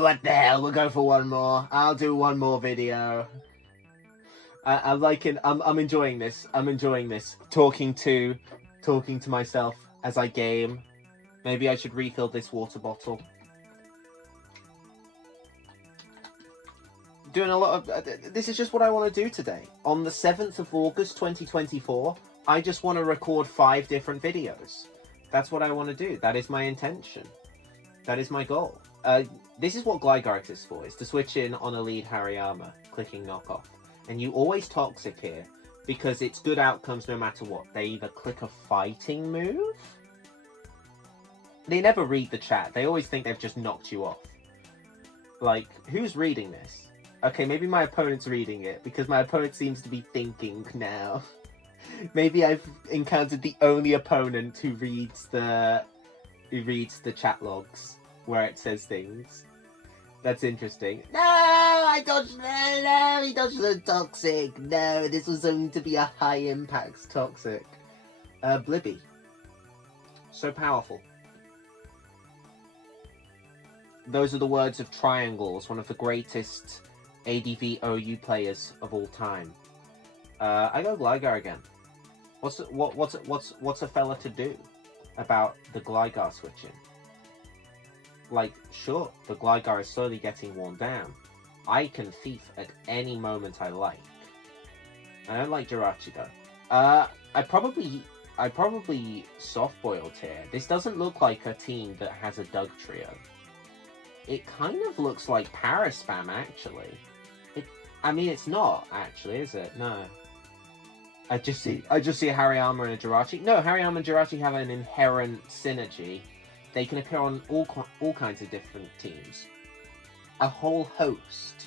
What the hell? We'll go for one more. I'll do one more video. I'm liking. I'm enjoying this. I'm enjoying this. Talking to myself as I game. Maybe I should refill this water bottle. Doing a lot of... this is just what I want to do today. On the 7th of August 2024, I just want to record 5 different videos. That's what I want to do. That is my intention. That is my goal. This is what Gligar exists for, is to switch in on a lead Hariyama, clicking knockoff. And you always toxic here, because it's good outcomes no matter what. They either click a fighting move... They never read the chat. They always think they've just knocked you off. Like, who's reading this? Okay, maybe my opponent's reading it, because my opponent seems to be thinking now. Maybe I've encountered the only opponent who reads the chat logs where it says things. That's interesting. No, I dodged. No, he dodged the toxic. No, this was going to be a high impact toxic. Blibby. So powerful. Those are the words of Triangles, one of the greatest ADV OU players of all time. I go Gligar again. What's a fella to do about the Gligar switching? Like, sure, the Gligar is slowly getting worn down. I can thief at any moment I like. I don't like Jirachi though. I probably soft-boiled here. This doesn't look like a team that has a Doug trio. It kind of looks like Paris Spam, actually. I mean, it's not, actually, is it? No. I just see a Hariyama and a Jirachi. No, Hariyama and Jirachi have an inherent synergy. They can appear on all kinds of different teams. A whole host.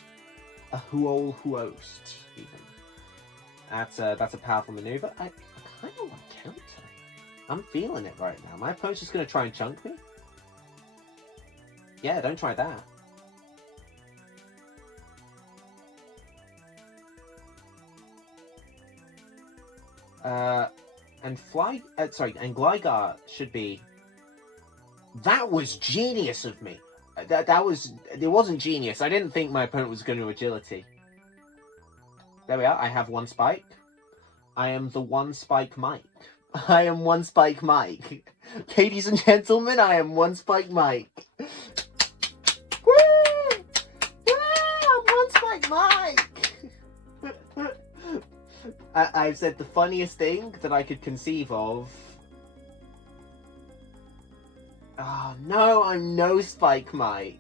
A whole host, even. That's a powerful maneuver. I kind of want counter. I'm feeling it right now. My opponent's just going to try and chunk me. Yeah, don't try that. And Gligar should be... That was genius of me. It wasn't genius. I didn't think my opponent was going to agility. There we are. I have one spike. I am the one spike Mike. I am one spike Mike. Ladies and gentlemen, I am one spike Mike. Woo! I'm one spike Mike. I've said the funniest thing that I could conceive of. Oh no, I'm no Spike Mike.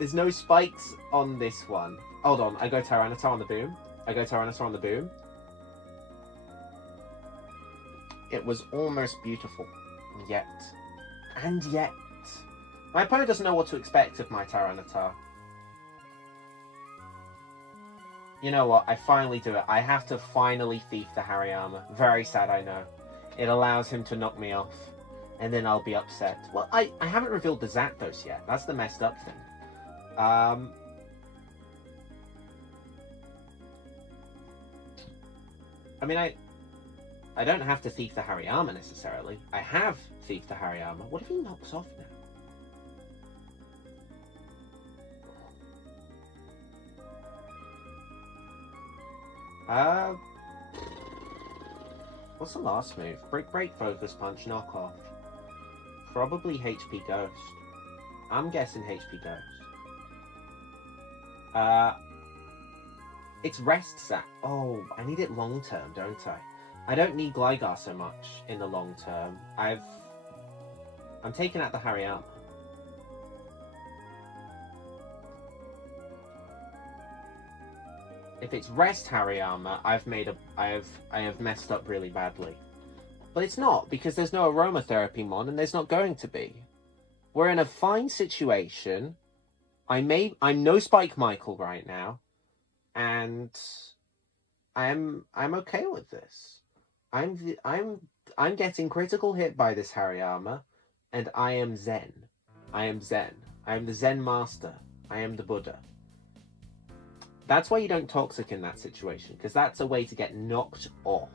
There's no spikes on this one. Hold on, I go Tyranitar on the boom. It was almost beautiful. And yet. My opponent doesn't know what to expect of my Tyranitar. You know what? I finally do it. I have to finally thief the Hariyama. Very sad, I know. It allows him to knock me off. And then I'll be upset. Well, I haven't revealed the Zapdos yet. That's the messed up thing. I mean, I don't have to thief the Hariyama necessarily. I have thiefed the Hariyama. What if he knocks off now? What's the last move? Break, focus punch, knock off. Probably HP Ghost. I'm guessing HP Ghost. It's Rest Zap. Oh, I need it long term, don't I? I don't need Gligar so much in the long term. I'm taking out the Hariyama. If it's Rest Hariyama, I have messed up really badly. But it's not, because there's no aromatherapy mon, and there's not going to be. We're in a fine situation. I'm no Spike Michael right now, and I'm okay with this. I'm getting critical hit by this Hariyama, and I am Zen. I am Zen. I am the Zen master. I am the Buddha. That's why you don't toxic in that situation, because that's a way to get knocked off.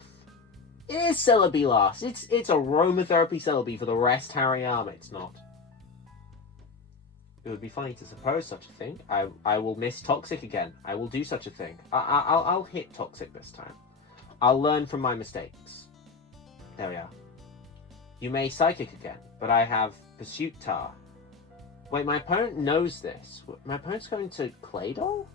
It is Celebi last. It's aromatherapy Celebi for the rest Hariyama. It's not. It would be funny to suppose such a thing. I will miss Toxic again. I will do such a thing. I'll hit Toxic this time. I'll learn from my mistakes. There we are. You may Psychic again, but I have Pursuit Tar. Wait, my opponent knows this. My opponent's going to Claydol?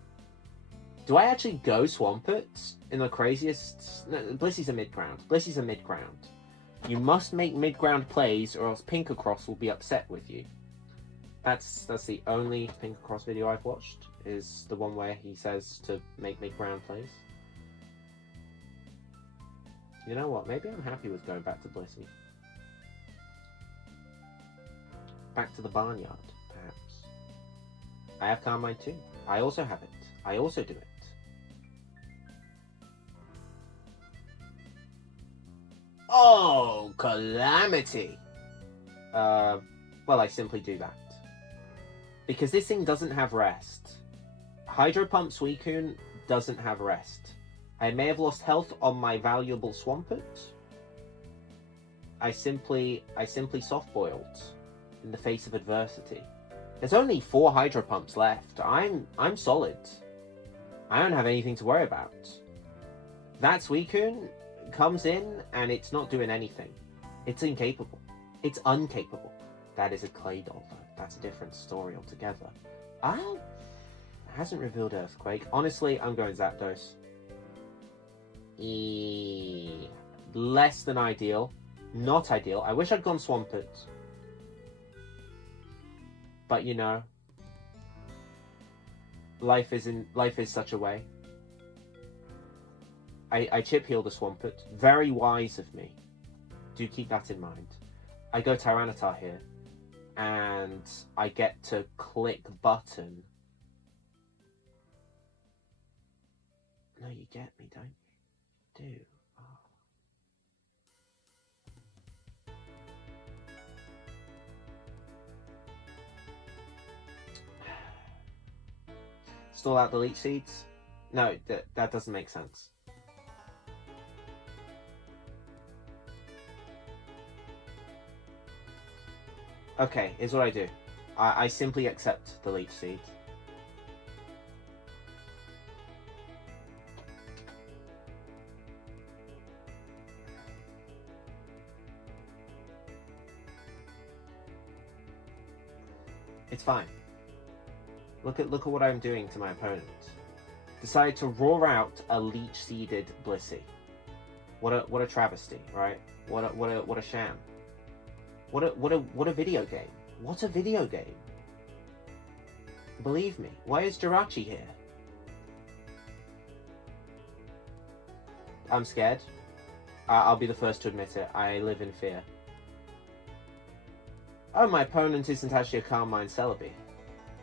Do I actually go Swampert in the craziest... No, Blissy's a mid-ground. Blissy's a mid-ground. You must make mid-ground plays or else Pinkacross will be upset with you. That's the only Pinkacross video I've watched, is the one where he says to make mid-ground plays. You know what? Maybe I'm happy with going back to Blissey. Back to the barnyard, perhaps. I have Carmine too. I also have it. I also do it. Oh, calamity! Well, I simply do that. Because this thing doesn't have rest. Hydro Pump Suicune doesn't have rest. I may have lost health on my valuable Swampert. I simply soft-boiled in the face of adversity. There's only 4 Hydro Pumps left. I'm solid. I don't have anything to worry about. That Suicune comes in and it's not doing anything. It's incapable. It's uncapable. That is a Claydol, though. That's a different story altogether. It hasn't revealed Earthquake. Honestly, I'm going Zapdos. Less than ideal. Not ideal. I wish I'd gone Swampert. But you know, life is such a way. I chip heal the Swampert. Very wise of me. Do keep that in mind. I go Tyranitar here. And I get to click button. No, you get me, don't you? Do. Oh. Stall out the Leech Seeds? No, that doesn't make sense. Okay, here's what I do. I simply accept the Leech Seed. It's fine. Look at what I'm doing to my opponent. Decide to roar out a Leech-seeded Blissey. What a travesty, right? What a sham. What a video game. What a video game. Believe me. Why is Jirachi here? I'm scared. I'll be the first to admit it. I live in fear. Oh, my opponent isn't actually a Carmine Celebi.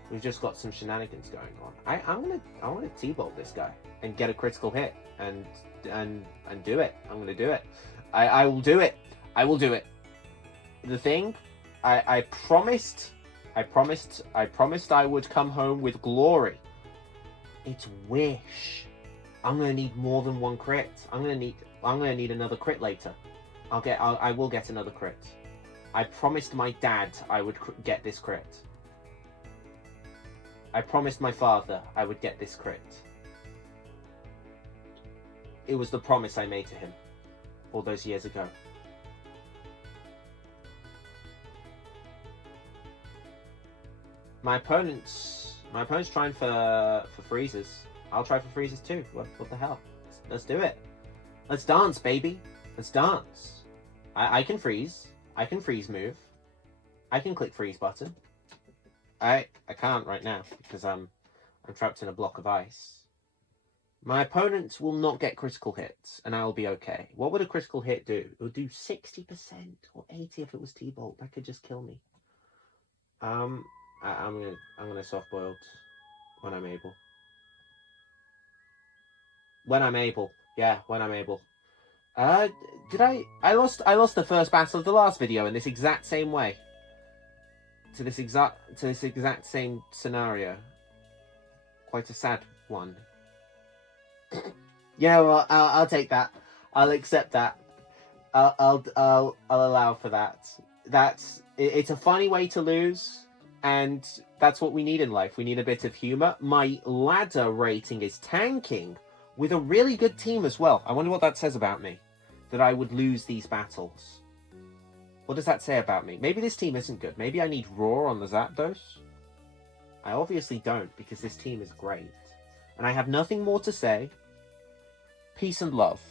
We've just got some shenanigans going on. I'm gonna T-bolt this guy and get a critical hit and do it. I'm gonna do it. I will do it. I will do it. The thing, I promised I would come home with glory. It's Wish. I'm gonna need more than one crit. I'm gonna need another crit later. I will get another crit. I promised my dad I would get this crit. I promised my father I would get this crit. It was the promise I made to him all those years ago. My opponent's trying for freezes. I'll try for freezes too. What the hell? Let's do it. Let's dance, baby. Let's dance. I can freeze. I can freeze move. I can click freeze button. I can't right now because I'm trapped in a block of ice. My opponent will not get critical hits, and I'll be okay. What would a critical hit do? It would do 60% or 80% if it was T-Bolt. That could just kill me. I'm gonna soft boiled when I'm able. When I'm able. Yeah, when I'm able. I lost the first battle of the last video in this exact same way. To this exact same scenario. Quite a sad one. Yeah, well, I'll take that. I'll accept that. I'll allow for that. It's a funny way to lose, And that's what we need in life. We need a bit of humor. My ladder rating is tanking with a really good team as well. I wonder what that says about me, that I would lose these battles. What does that say about me? Maybe this team isn't good. Maybe I need Roar on the Zapdos. I obviously don't, because this team is great. And I have nothing more to say. Peace and love.